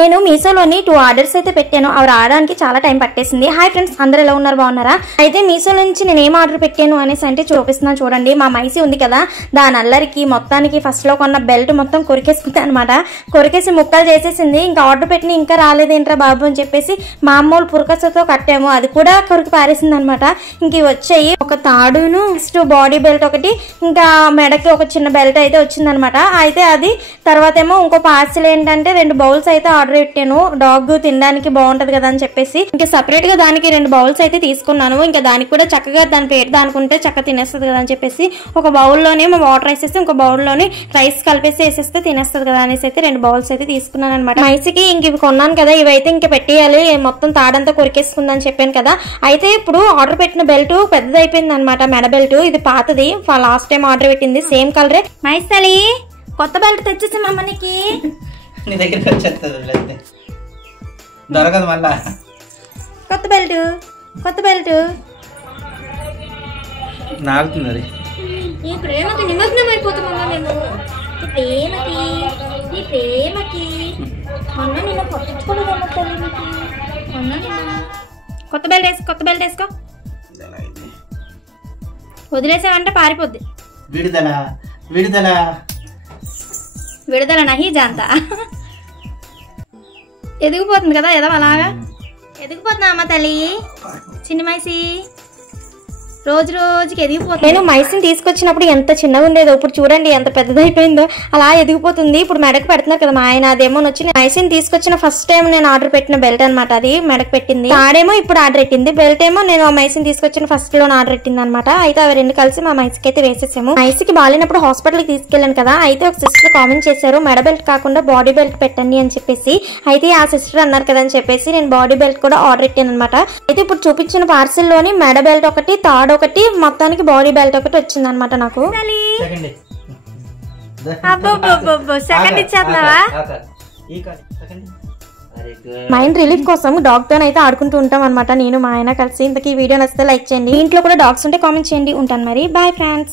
నేను మీషోలోని 2 ఆర్డర్స్ అయితే పెట్టాను. అవి రావడానికి చాలా టైం పట్టేసింది. హాయ్ ఫ్రెండ్స్, అందరూ ఎలా ఉన్నారు, బాగున్నారా? అయితే మీషో నుంచి నేను ఏం ఆర్డర్ పెట్టాను అనేసి అంటే చూపిస్తున్నాను చూడండి. మా మైసీ ఉంది కదా, దాని అల్లరికి మొత్తానికి ఫస్ట్ లో కొన్న బెల్ట్ మొత్తం కొరికేసుకుంది అనమాట. కొరికేసి ముక్కలు చేసేసింది. ఇంకా ఆర్డర్ పెట్టిన ఇంకా రాలేదేంట్రా బాబు అని చెప్పేసి మామూలు పురకసతో కట్టాము, అది కూడా కొరికి పారేసింది అనమాట. ఇంక వచ్చాయి ఒక తాడును, నెక్స్ట్ బాడీ బెల్ట్ ఒకటి, ఇంకా మెడకి ఒక చిన్న బెల్ట్ అయితే వచ్చింది అనమాట. అయితే అది తర్వాత ఏమో ఇంకో పార్సిల్ ఏంటంటే 2 బౌల్స్ అయితే ఆర్డర్ పెట్టాను. డాగ్ తినడానికి బాగుంటది కదా అని చెప్పేసి ఇంకా సపరేట్ గా దానికి 2 బౌల్స్ అయితే తీసుకున్నాను. ఇంకా దానికి కూడా చక్కగా దాని పేరు దానికుంటే చక్కగా తినేస్తుంది కదా అని చెప్పేసి ఒక బౌల్లోనే వాటర్ వేసేసి ఇంకో బౌల్లోని రైస్ కలిపేసి వేసేస్తే తినేస్తుంది కదా అనేసి అయితే 2 బౌల్స్ అయితే తీసుకున్నాను అనమాట. మైసీకి ఇంక ఇవి కొన్నాను కదా, ఇవైతే ఇంకా పెట్టేయాలి, మొత్తం తాడంతా కొరికేసుకుందని చెప్పాను కదా. అయితే ఇప్పుడు ఆర్డర్ పెట్టిన బెల్ట్ పెద్దది అయిపోయింది అనమాట, మెడ బెల్ట్. ఇది పాతది, లాస్ట్ టైం ఆర్డర్ పెట్టింది సేమ్ కలరే. మైసలి కొత్త బెల్ట్ తెచ్చేసి మమ్మనికి నీ దగ్గరికి వచ్చేస్తుంది, దొరకదు మళ్ళా. కొత్త బెల్ట్ నాగుతుంది అది. ఈ ప్రేమకి నిమగ్నం అయిపోతామమ్మా మేము. ఈ ప్రేమకి మొన్న నిన్న పట్టించుకోలేదమ్మా తల్లి నీకు. మొన్న నిన్న కొత్త బెల్ట్ వేసుకో. వదిలేసావంటే పారిపోద్ది. విడుదల నహి జాంతా. ఎదిగిపోతుంది కదా ఏదో అలాగా ఎదిగిపోతున్నా అమ్మ తల్లి. చిన్న మైసీ రోజు రోజుకి ఎదిగిపోతుంది. నేను మైసీని తీసుకొచ్చినప్పుడు ఎంత చిన్నగా ఉండేదో, ఇప్పుడు చూడండి ఎంత పెద్దదైపోయిందో. అలా ఎదిగిపోతుంది. ఇప్పుడు మెడకు పెడుతున్నారు కదా మా ఆయన, అదేమో వచ్చి మైసీని తీసుకొచ్చిన ఫస్ట్ టైం నేను ఆర్డర్ పెట్టిన బెల్ట్ అనమాట. అది మెడకు పెట్టింది. తాడేమో ఇప్పుడు ఆర్డర్ పెట్టింది, బెల్ట్ ఏమో నేను మైసీని తీసుకొచ్చిన ఫస్ట్ లో ఆర్డర్ పెట్టింది అనమాట. అయితే అవి 2 కలిసి మా మైసీకి అయితే వేసేసాము. మైసీకి బాగాలేనప్పుడు హాస్పిటల్కి తీసుకెళ్ళాను కదా, అయితే ఒక సిస్టర్ కామెంట్ చేశారు మెడ బెల్ట్ కాకుండా బాడీ బెల్ట్ పెట్టండి అని చెప్పేసి. అయితే ఆ సిస్టర్ అన్నారు కదా అని చెప్పేసి నేను బాడీ బెల్ట్ కూడా ఆర్డర్ పెట్టాను అనమాట. అయితే ఇప్పుడు చూపించిన పార్సిల్ లోని మెడ బెల్ట్ ఒకటి, తాడు ఒకటి, మొత్తానికి బాడీ బెల్ట్ ఒకటి వచ్చింది అనమాట నాకు. సెకండ్ ఇచ్చేస్తున్నావా? మైండ్ రిలీఫ్ కోసం డాగ్ తో అయితే ఆడుకుంటూ ఉంటాం అనమాట నేను మా ఆయన కలిసి. ఇంతకీ వీడియో నచ్చితే లైక్ చేయండి. ఇంట్లో కూడా డాగ్స్ ఉంటే కామెంట్ చేయండి. ఉంటాను మరి, బాయ్ ఫ్రెండ్స్.